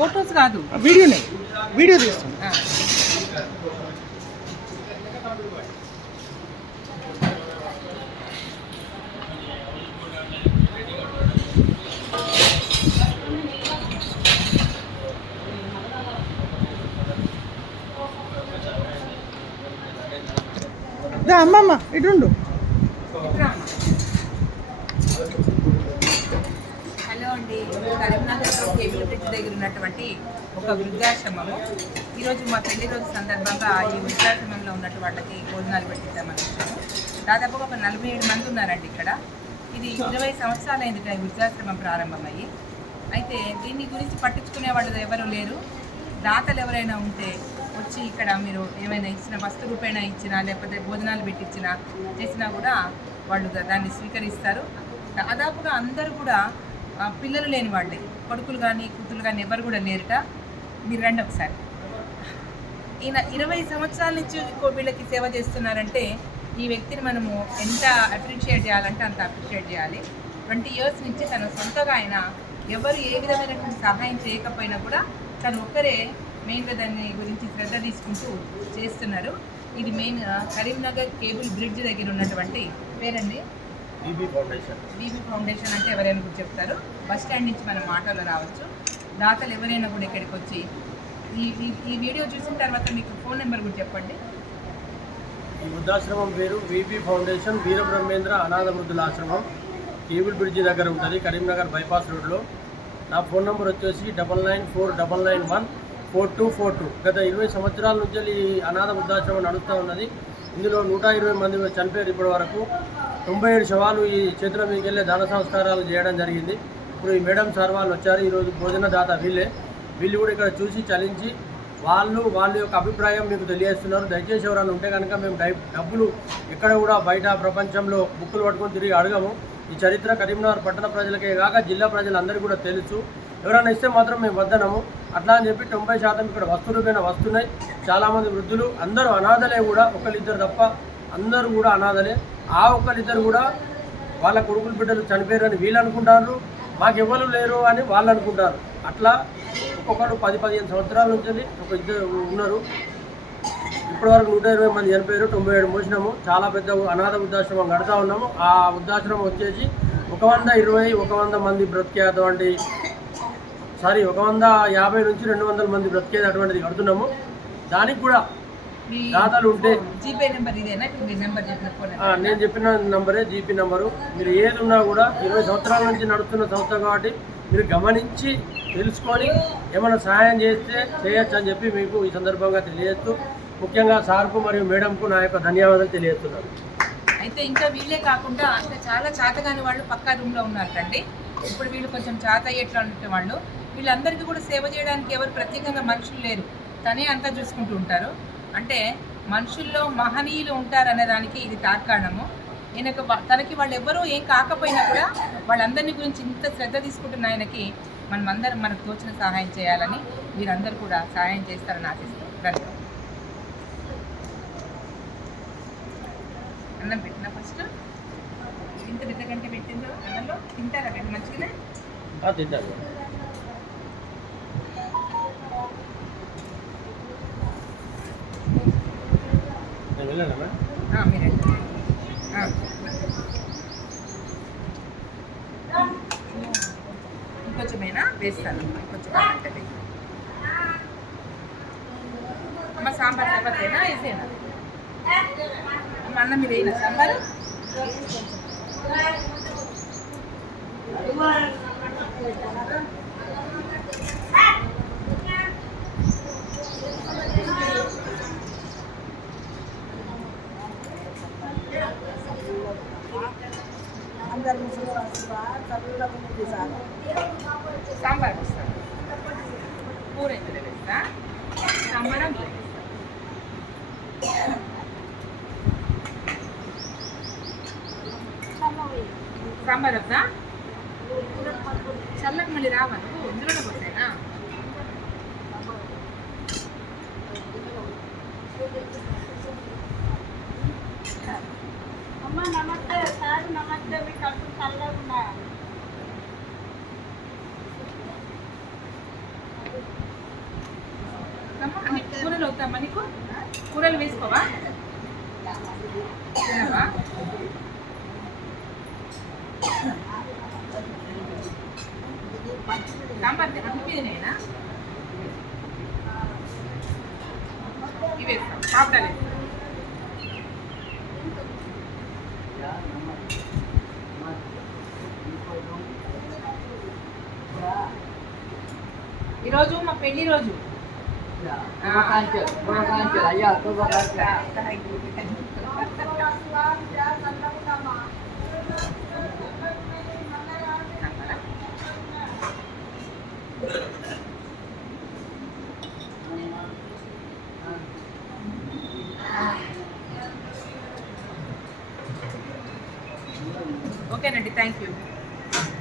Photos కాదు, వీడియోనే, video తీస్తాను. అమ్మమ్మ ఇటుండు. హలో అండి, కరీంనగర్లో కేబుల్ బ్రిడ్జ్ దగ్గర ఉన్నటువంటి ఒక వృద్ధాశ్రమము. ఈరోజు మా పెళ్లి రోజు సందర్భంగా ఈ వృద్ధాశ్రమంలో ఉన్నటువంటి వాళ్ళకి భోజనాలు పెట్టిద్దామని వచ్చాము. దాదాపుగా ఒక 47 మంది ఉన్నారండి ఇక్కడ. ఇది 20 సంవత్సరాలైంది ఈ వృద్ధాశ్రమం ప్రారంభమయ్యి. అయితే దీని గురించి పట్టించుకునే వాళ్ళు ఎవరు లేరు. దాతలు ఎవరైనా ఉంటే వచ్చి ఇక్కడ మీరు ఏమైనా ఇచ్చిన వస్తు రూపేణా ఇచ్చినా లేకపోతే భోజనాలు పెట్టించినా చేసినా కూడా వాళ్ళు దాన్ని స్వీకరిస్తారు. దాదాపుగా అందరూ కూడా పిల్లలు లేని వాళ్ళే, కొడుకులు కానీ కూతురు కానీ ఎవరు కూడా లేరుట. మీరు రండి ఒకసారి. ఈయన 20 సంవత్సరాల నుంచి వీళ్ళకి సేవ చేస్తున్నారంటే ఈ వ్యక్తిని మనము ఎంత అప్రిషియేట్ చేయాలంటే అంత అప్రిషియేట్ చేయాలి. 20 ఇయర్స్ నుంచి తను సొంతగా ఆయన ఎవరు ఏ విధమైనటువంటి సహాయం చేయకపోయినా కూడా తను ఒక్కరే మెయిన్గా దాని గురించి శ్రద్ధ తీసుకుంటూ చేస్తున్నారు. ఇది మెయిన్ కరీంనగర్ కేబుల్ బ్రిడ్జ్ దగ్గర ఉన్నటువంటి పేరండి బీబీ ఫౌండేషన్. బీబీ ఫౌండేషన్ అంటే ఎవరైనా కూడా చెప్తారు. బస్ స్టాండ్ నుంచి మనం ఆటోలో రావచ్చు. దాతలు ఎవరైనా కూడా ఇక్కడికి వచ్చి ఈ వీడియో చూసిన తర్వాత మీకు ఫోన్ నెంబర్ కూడా చెప్పండి. ఈ వృద్ధాశ్రమం పేరు బీబీ ఫౌండేషన్ వీరబ్రహ్మేంద్ర అనాథ వృద్ధుల ఆశ్రమం. కేబుల్ బ్రిడ్జి దగ్గర ఉంటుంది, కరీంనగర్ బైపాస్ రోడ్లో. నా ఫోన్ నెంబర్ వచ్చేసి 9949914242. గత 20 సంవత్సరాల నుంచి ఈ అనాథ వృద్ధాశ్రమం నడుస్తూ ఉన్నది. ఇందులో 120 మంది చనిపోయారు ఇప్పటి వరకు. 97 శవాలు ఈ చేతుల మీదకి వెళ్ళే దాన సంస్కారాలు చేయడం జరిగింది. ఇప్పుడు ఈ మేడం సార్ వాళ్ళు వచ్చారు. ఈరోజు భోజన దాత వీళ్ళు కూడా ఇక్కడ చూసి చలించి వాళ్ళ యొక్క అభిప్రాయం మీకు తెలియజేస్తున్నారు. దయచేసి ఎవరైనా ఉంటే కనుక మేము డబ్బులు ఎక్కడ కూడా బయట ప్రపంచంలో బుక్కులు పట్టుకొని తిరిగి అడగము. ఈ చరిత్ర కరీంనగర్ పట్టణ ప్రజలకే కాక జిల్లా ప్రజలందరికీ కూడా తెలుసు. ఎవరైనా ఇస్తే మాత్రం మేము వద్దనము. అట్లా అని చెప్పి 90% ఇక్కడ వస్తు రూపేణ వస్తున్నాయి. చాలామంది వృద్ధులు అందరూ అనాథలే కూడా, ఒకళ్ళిద్దరు తప్ప అందరూ కూడా అనాథలే. ఆ ఒక్కరిద్దరు కూడా వాళ్ళ కొడుకులు బిడ్డలు చనిపోయారు అని వీళ్ళు అనుకుంటారు, మాకెవ్వరు లేరు అని వాళ్ళు అనుకుంటారు. అట్లా ఒక్కొక్కరు 10-15 సంవత్సరాల నుంచి ఒక ఇద్దరు ఉన్నారు. ఇప్పటివరకు 120 మంది చనిపోయారు, 97 మోసినాము. చాలా పెద్ద అనాథ వృద్ధాశ్రమం కడతా ఉన్నాము. ఆ వృద్ధాశ్రమం వచ్చేసి 150 మంది బ్రతికే అటువంటి 150 నుంచి 200 మంది బ్రతికేది అటువంటిది కడుతున్నాము. దానికి కూడా దాతలు ఉంటే జీపే నెంబర్ ఇదేనా? నేను చెప్పిన నంబరే జీపీ నంబరు. మీరు ఏది ఉన్నా కూడా 20 సంవత్సరాల నుంచి నడుస్తున్న సంస్థ కాబట్టి మీరు గమనించి తెలుసుకొని ఏమైనా సహాయం చేస్తే చేయొచ్చు అని చెప్పి మీకు ఈ సందర్భంగా తెలియజేస్తూ, ముఖ్యంగా సార్కు మరియు మేడంకు నా యొక్క ధన్యవాదాలు తెలియజేస్తున్నాను. అయితే ఇంకా వీళ్ళే కాకుండా అంటే చాలా చేతగాని వాళ్ళు పక్కా రూమ్లో ఉన్నారండి. ఇప్పుడు వీళ్ళు కొంచెం చేత అయ్యేట్లాంటి వాళ్ళు. వీళ్ళందరికీ కూడా సేవ చేయడానికి ఎవరు ప్రత్యేకంగా మనుషులు లేరు, తనే అంతా చూసుకుంటూ ఉంటారు. అంటే మనుషుల్లో మహనీయులు ఉంటారనే దానికి ఇది తార్కాణము. ఈయనకు తనకి వాళ్ళు ఎవరూ ఏం కాకపోయినా కూడా వాళ్ళందరినీ గురించి ఇంత శ్రద్ధ తీసుకుంటున్న ఆయనకి మనమందరం మనకు తోచిన సహాయం చేయాలని మీరందరూ కూడా సహాయం చేస్తారని ఆశిస్తూ ధన్యవాదాలు. అన్నం పెట్టినా ఫస్ట్ ఇంత పెద్ద గంట పెట్టిందో అన్నంలో తింటారా? పెట్టి మంచిగానే తింటారు. మీరండి ఇంకొంచెమైనా వేస్తాను, ఇంకొంచెం అంటే అమ్మ సాంబార్ చపాతీనా వేసేనా? అమ్మ అన్నం మీద వేయనా సాంబారు? సాంబార్ వేస్తాను, కూర ఇందులో వేస్తా, సాంబార్ అందులో వేస్తా. సాంబార్ వద్దా? చల్లకి మళ్ళీ రావా నువ్వు? ఇందులోనే పోతాయినా? అమ్మ నమస్తే సార్, నమస్తే. మీ కడుపు చల్లగా ఉన్నా? చపాతీలు అవుతామా నీకు? కూరలు వేసుకోవా? తినవా? సాంబార్ అన్ని మీదనేనా? ఇవి వేస్తాం, పాపడాలు వేస్తాం. ఈరోజు మా పెళ్లి రోజు. అయ్యా